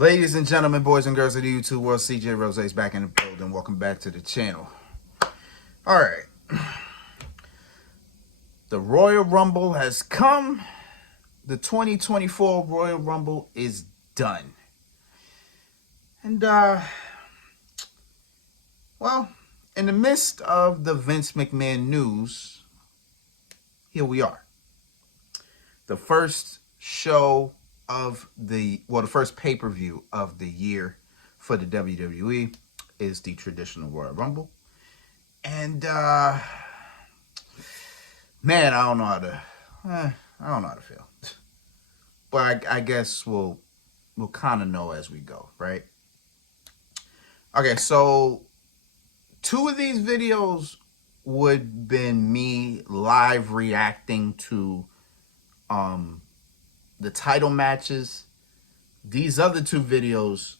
Ladies and gentlemen, boys and girls of the YouTube world, CJ Rose is back in the building. Welcome back to the channel. All right. The Royal Rumble has come. The 2024 Royal Rumble is done. And, well, in the midst of the Vince McMahon news, here we are. The first show of the first pay-per-view of the year for the WWE is the traditional Royal Rumble. And man, I don't know how to feel. But I guess we'll kind of know as we go, right? Okay, so 2 of these videos would have been me live reacting to the title matches. These other 2 videos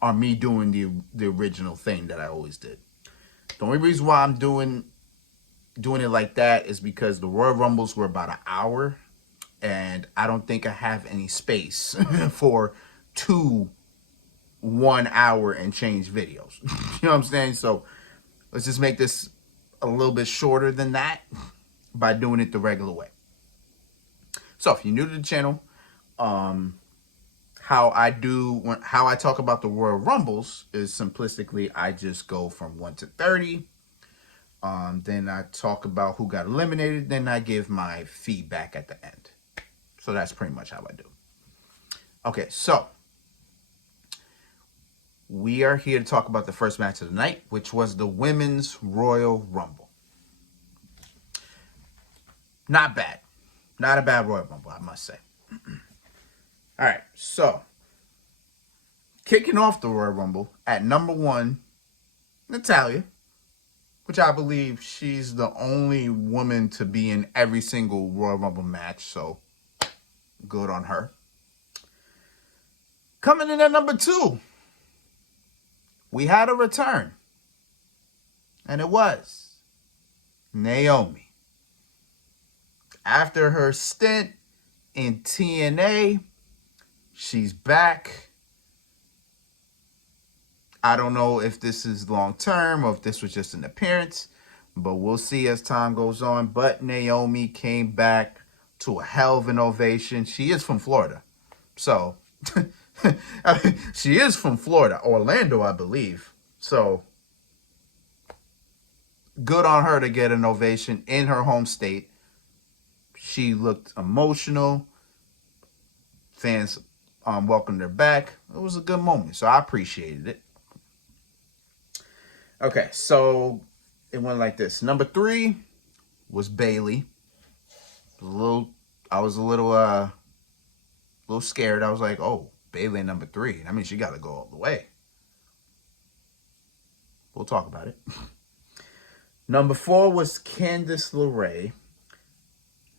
are me doing the original thing that I always did. The only reason why I'm doing it like that is because the Royal Rumbles were about an hour, and I don't think I have any space for 2 1 hour and change videos. You know what I'm saying? So let's just make this a little bit shorter than that by doing it the regular way. So if you're new to the channel, how I talk about the Royal Rumbles is simplistically I just go from 1 to 30. Then I talk about who got eliminated. Then I give my feedback at the end. So that's pretty much how I do. Okay, so we are here to talk about the first match of the night, which was the Women's Royal Rumble. Not bad. Not a bad Royal Rumble, I must say. All right, so kicking off the Royal Rumble at number 1, Natalya, which I believe she's the only woman to be in every single Royal Rumble match, so good on her. Coming in at number 2, we had a return, and it was Naomi. After her stint in TNA, she's back. I don't know if this is long-term or if this was just an appearance, but we'll see as time goes on. But Naomi came back to a hell of an ovation. She is from Florida. So, I mean, she is from Florida, Orlando, I believe. So, good on her to get an ovation in her home state. She looked emotional. Fans welcomed her back. It was a good moment, so I appreciated it. Okay, so it went like this. Number 3 was Bayley. I was a little scared. I was like, oh, Bayley number 3. I mean, she got to go all the way. We'll talk about it. Number 4 was Candice LeRae.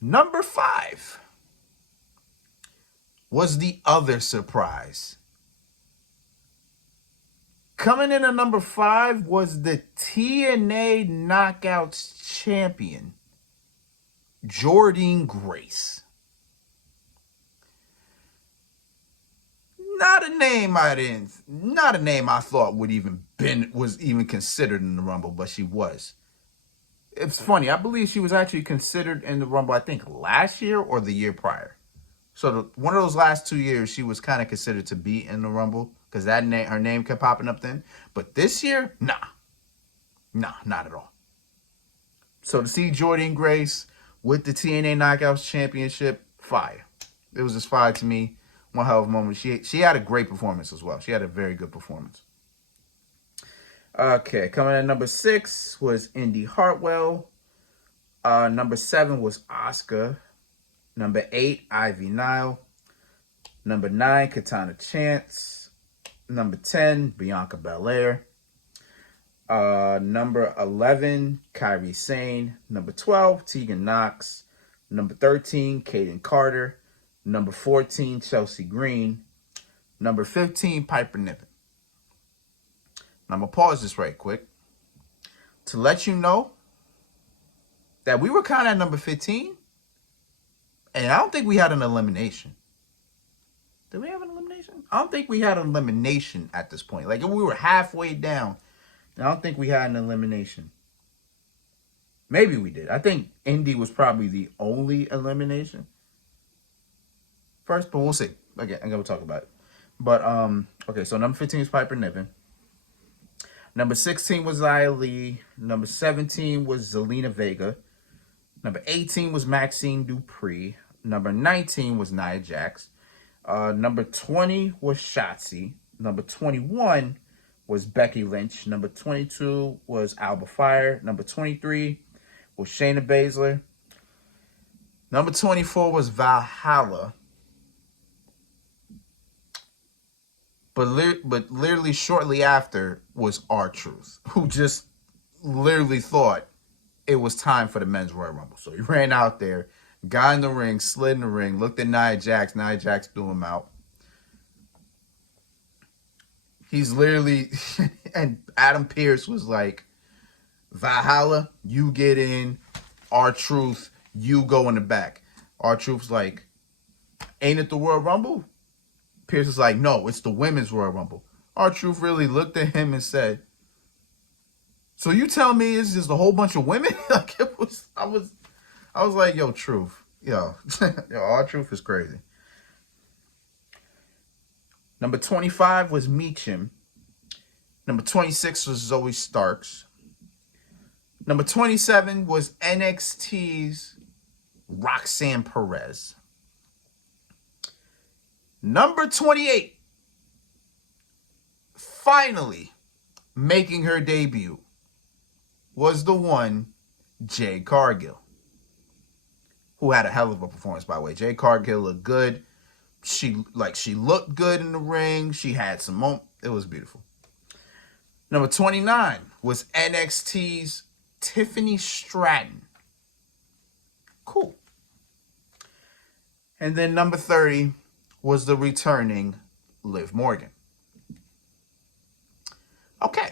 Number 5 was the other surprise. Coming in at number 5 was the TNA Knockouts champion, Jordynne Grace. Not a name I thought was even considered in the Rumble, but she was. It's funny. I believe she was actually considered in the Rumble, I think, last year or the year prior. So one of those last 2 years, she was kind of considered to be in the Rumble because her name kept popping up then. But this year, nah, not at all. So to see Jordynne Grace with the TNA Knockouts Championship, fire. It was just fire to me. One hell of a moment. She had a great performance as well. She had a very good performance. Okay, coming in at number 6 was Indy Hartwell. Number 7 was Asuka. Number 8, Ivy Nile. Number 9, Katana Chance. Number 10, Bianca Belair. Number 11, Kairi Sane. Number 12, Tegan Knox. Number 13, Kaden Carter. Number 14, Chelsea Green. Number 15, Piper Niven. Now, I'm going to pause this right quick to let you know that we were kind of at number 15, and I don't think we had an elimination. Did we have an elimination? elimination? I don't think we had an elimination at this point. Like, if we were halfway down, I don't think we had an elimination. Maybe we did. I think Indy was probably the only elimination. First, but we'll see. Again, I'm going to talk about it. But, okay, so number 15 is Piper Niven. Number 16 was Xia Li. Number 17 was Zelina Vega. Number 18 was Maxine Dupree. Number 19 was Nia Jax. Number 20 was Shotzi. Number 21 was Becky Lynch. Number 22 was Alba Fire. Number 23 was Shayna Baszler. Number 24 was Valhalla. But literally shortly after was R-Truth, who just literally thought it was time for the men's Royal Rumble. So he ran out there, got in the ring, slid in the ring, looked at Nia Jax. Nia Jax threw him out. He's literally, and Adam Pearce was like, Valhalla, you get in. R-Truth, you go in the back. R-Truth's like, ain't it the Royal Rumble? Pearce is like, no, it's the women's Royal Rumble. R-Truth really looked at him and said, so you tell me it's just a whole bunch of women? Like, it was, I was like, yo, Truth. Yo, R-Truth is crazy. Number 25 was Meacham. Number 26 was Zoe Starks. Number 27 was NXT's Roxanne Perez. Number 28, finally making her debut, was the one, Jade Cargill, who had a hell of a performance, by the way. Jade Cargill looked good. She looked good in the ring. She had some moments. It was beautiful. Number 29 was NXT's Tiffany Stratton. Cool. And then number 30 was the returning Liv Morgan. Okay.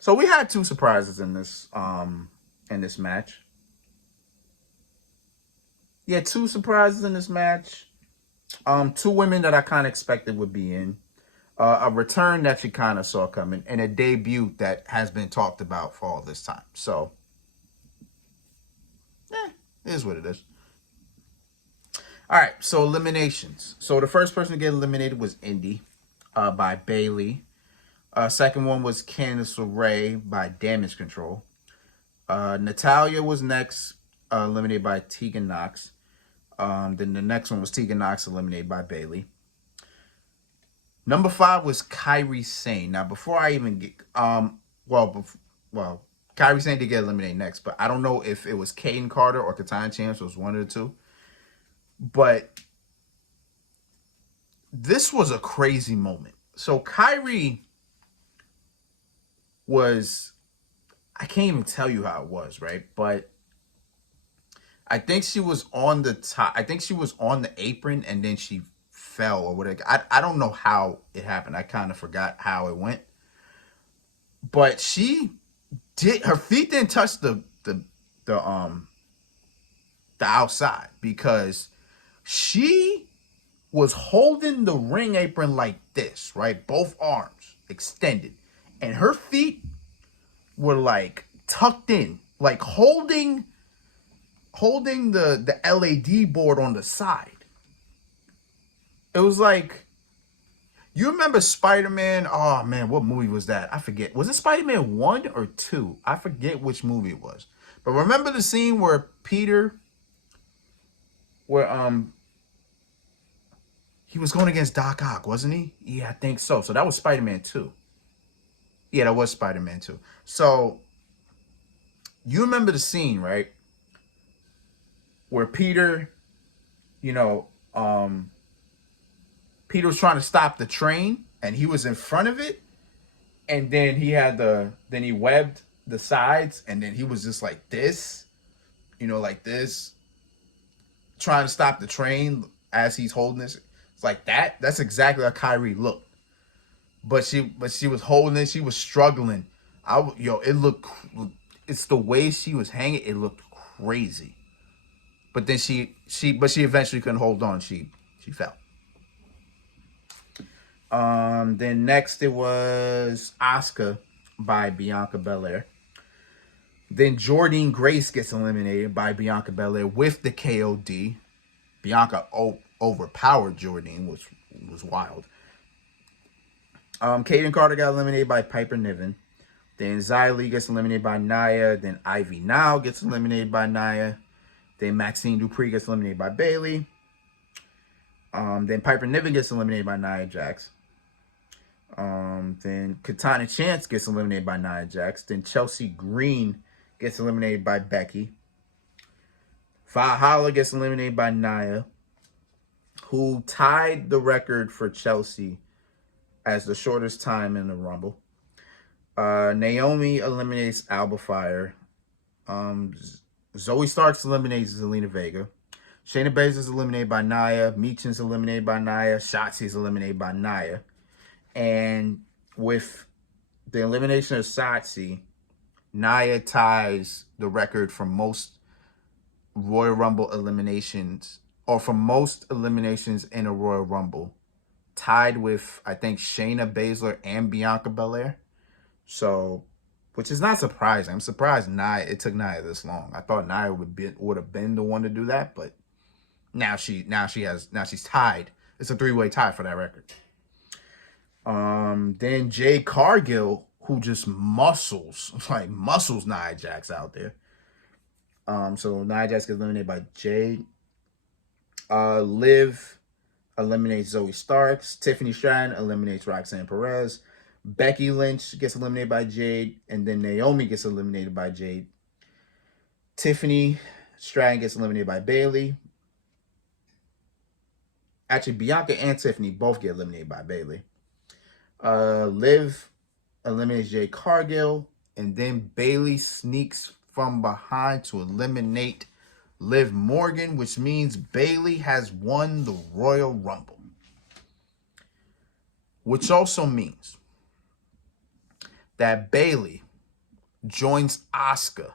So we had two surprises in this match. Yeah, two surprises in this match. Two women that I kind of expected would be in. A return that you kind of saw coming, and a debut that has been talked about for all this time. So, it is what it is. All right, so eliminations. So the first person to get eliminated was Indy by Bayley. Second one was Candice LeRae by Damage Control. Natalya was next, eliminated by Tegan Nox. Then the next one was Tegan Nox, eliminated by Bayley. Number 5 was Kairi Sane. Now, before I even get, Kairi Sane did get eliminated next, but I don't know if it was Kaden Carter or Katana Chance. It was one of the two. But this was a crazy moment. So Kairi was, I can't even tell you how it was, right? But I think she was on the top. I think she was on the apron and then she fell or whatever. I don't know how it happened. I kind of forgot how it went. But she did, her feet didn't touch the outside, because she was holding the ring apron like this, right? Both arms extended. And her feet were like tucked in, like holding the LAD board on the side. It was like, you remember Spider-Man? Oh man, what movie was that? I forget. Was it Spider-Man 1 or 2? I forget which movie it was. But remember the scene where he was going against Doc Ock, wasn't he? Yeah, I think so. So that was Spider-Man 2. Yeah, that was Spider-Man 2. So you remember the scene, right? Where Peter, Peter was trying to stop the train and he was in front of it. And then he webbed the sides and then he was just like this, like this, trying to stop the train as he's holding this. It's like that. That's exactly how Kairi looked. But she was holding it. She was struggling. It's the way she was hanging. It looked crazy. But then she eventually couldn't hold on. She fell. Then next it was Asuka by Bianca Belair. Then Jordynne Grace gets eliminated by Bianca Belair with the KOD. Bianca overpowered Jordynne, which was wild. Kaden Carter got eliminated by Piper Niven. Then Xia Li gets eliminated by Nia. Then Ivy Nile gets eliminated by Nia. Then Maxine Dupree gets eliminated by Bayley. Then Piper Niven gets eliminated by Nia Jax. Then Katana Chance gets eliminated by Nia Jax. Then Chelsea Green gets eliminated by Becky. Valhalla gets eliminated by Nia, who tied the record for Chelsea as the shortest time in the Rumble. Naomi eliminates Alba Fire. Zoe Starks eliminates Zelina Vega. Shayna Baszler is eliminated by Nia. Meechin's eliminated by Nia. Shotzi's eliminated by Nia. And with the elimination of Shotzi, Nia ties the record for most Royal Rumble eliminations, or for most eliminations in a Royal Rumble, tied with, I think, Shayna Baszler and Bianca Belair. So, which is not surprising. I'm surprised it took Nia this long. I thought Nia would have been the one to do that, but now she's tied. It's a 3-way tie for that record. Then Jade Cargill, who just muscles Nia Jax out there. So Nia Jax gets eliminated by Jade. Liv eliminates Zoe Starks. Tiffany Stratton eliminates Roxanne Perez. Becky Lynch gets eliminated by Jade. And then Naomi gets eliminated by Jade. Tiffany Stratton gets eliminated by Bayley. Actually, Bianca and Tiffany both get eliminated by Bayley. Liv eliminates Jade Cargill. And then Bayley sneaks from behind to eliminate Liv Morgan, which means Bayley has won the Royal Rumble. Which also means that Bayley joins Asuka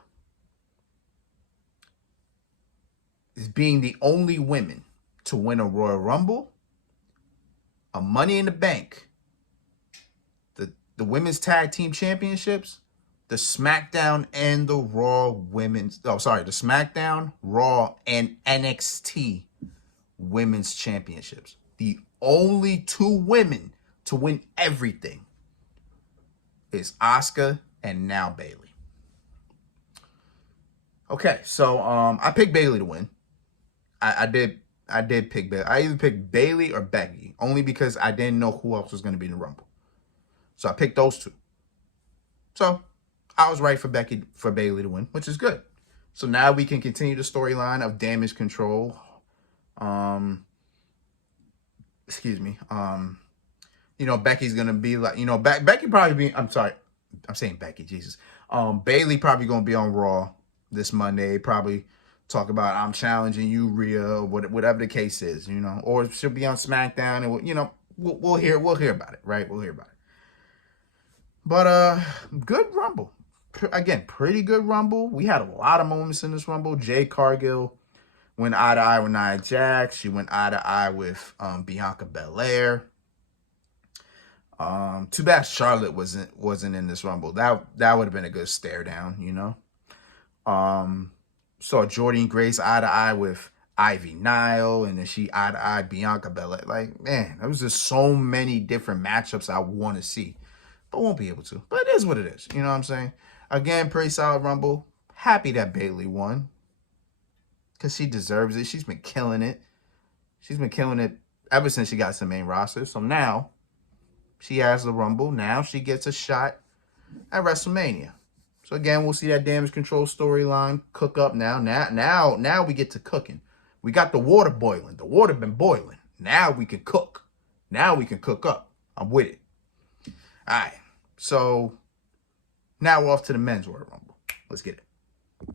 as being the only women to win a Royal Rumble, a Money in the Bank, the Women's Tag Team Championships, the SmackDown and the Raw Women's... Oh, sorry. The SmackDown, Raw, and NXT Women's Championships. The only 2 women to win everything is Asuka and now Bayley. Okay, so I picked Bayley to win. I did pick Bayley. I either picked Bayley or Becky, only because I didn't know who else was going to be in the Rumble. So I picked those 2. So I was right for Bayley to win, which is good. So now we can continue the storyline of Damage Control. Excuse me. Becky's gonna be like, Becky probably be. I'm sorry, I'm saying Becky. Jesus. Bayley probably gonna be on Raw this Monday. Probably talk about I'm challenging you, Rhea, or whatever the case is. Or she'll be on SmackDown, and we'll hear about it, right? We'll hear about it. But good Rumble. Again, pretty good Rumble. We had a lot of moments in this Rumble. Jade Cargill went eye to eye with Nia Jax. She went eye to eye with Bianca Belair. Too bad Charlotte wasn't in this Rumble. That would have been a good stare down, Saw Jordynne Grace eye to eye with Ivy Nile, and then she eye to eye Bianca Belair. Like, man, there was just so many different matchups I want to see, but won't be able to. But it is what it is. You know what I'm saying? Again, pretty solid Rumble. Happy that Bayley won, because she deserves it. She's been killing it. She's been killing it ever since she got to the main roster. So now she has the Rumble. Now she gets a shot at WrestleMania. So again, we'll see that Damage Control storyline cook up now. Now we get to cooking. We got the water boiling. The water been boiling. Now we can cook. Now we can cook up. I'm with it. All right. So now we're off to the Men's Royal Rumble. Let's get it.